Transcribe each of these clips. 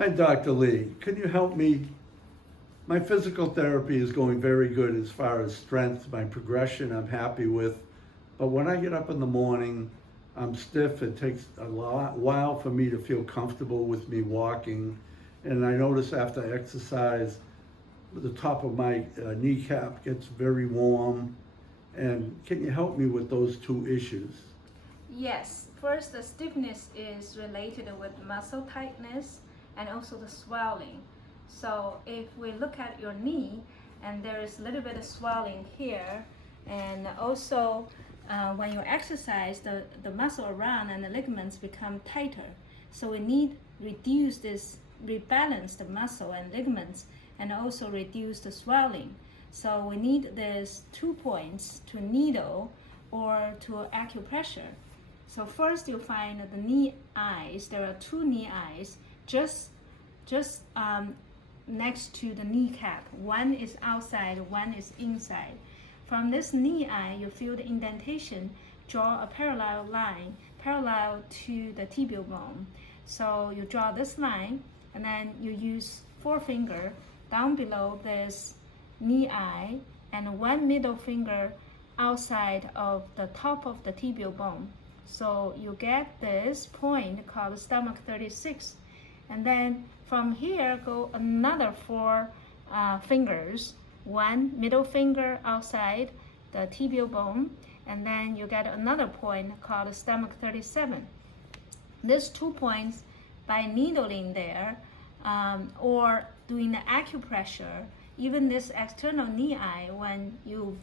Hi, Dr. Lee. Can you help me? My physical therapy is going very good as far as strength. My progression I'm happy with. But when I get up in the morning, I'm stiff. It takes a while for me to feel comfortable with me walking. And I notice after I exercise, the top of my kneecap gets very warm. And can you help me with those two issues? Yes, first the stiffness is related with muscle tightness and also the swelling. So if we look at your knee and there is a little bit of swelling here, and also when you exercise, the muscle around and the ligaments become tighter. So we need reduce this, rebalance the muscle and ligaments, and also reduce the swelling. So we need these 2 points to needle or to acupressure. So first you find the knee eyes. There are 2 knee eyes just next to the kneecap. One is outside, one is inside. From this knee eye, you feel the indentation. Draw a parallel line parallel to the tibial bone. So you draw this line, and then you use forefinger down below this knee eye and one middle finger outside of the top of the tibial bone. So you get this point called stomach 36. And then from here go another 4 fingers, one middle finger outside the tibial bone, and then you get another point called stomach 37. These 2 points, by needling there or doing the acupressure, even this external knee eye, when you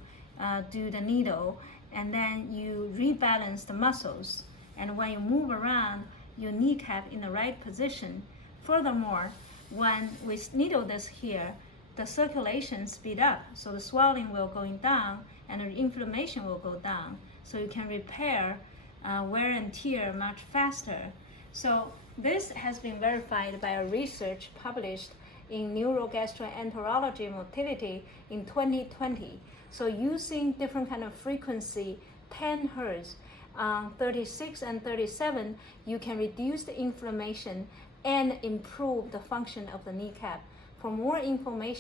do the needle, and then you rebalance the muscles, and when you move around your kneecap in the right position. Furthermore, when we needle this here, the circulation speed up, so the swelling will going down and the inflammation will go down, so you can repair wear and tear much faster. So this has been verified by a research published in Neurogastroenterology Motility in 2020. So using different kind of frequency, 10 Hertz, 36 and 37, you can reduce the inflammation and improve the function of the kneecap. For more information,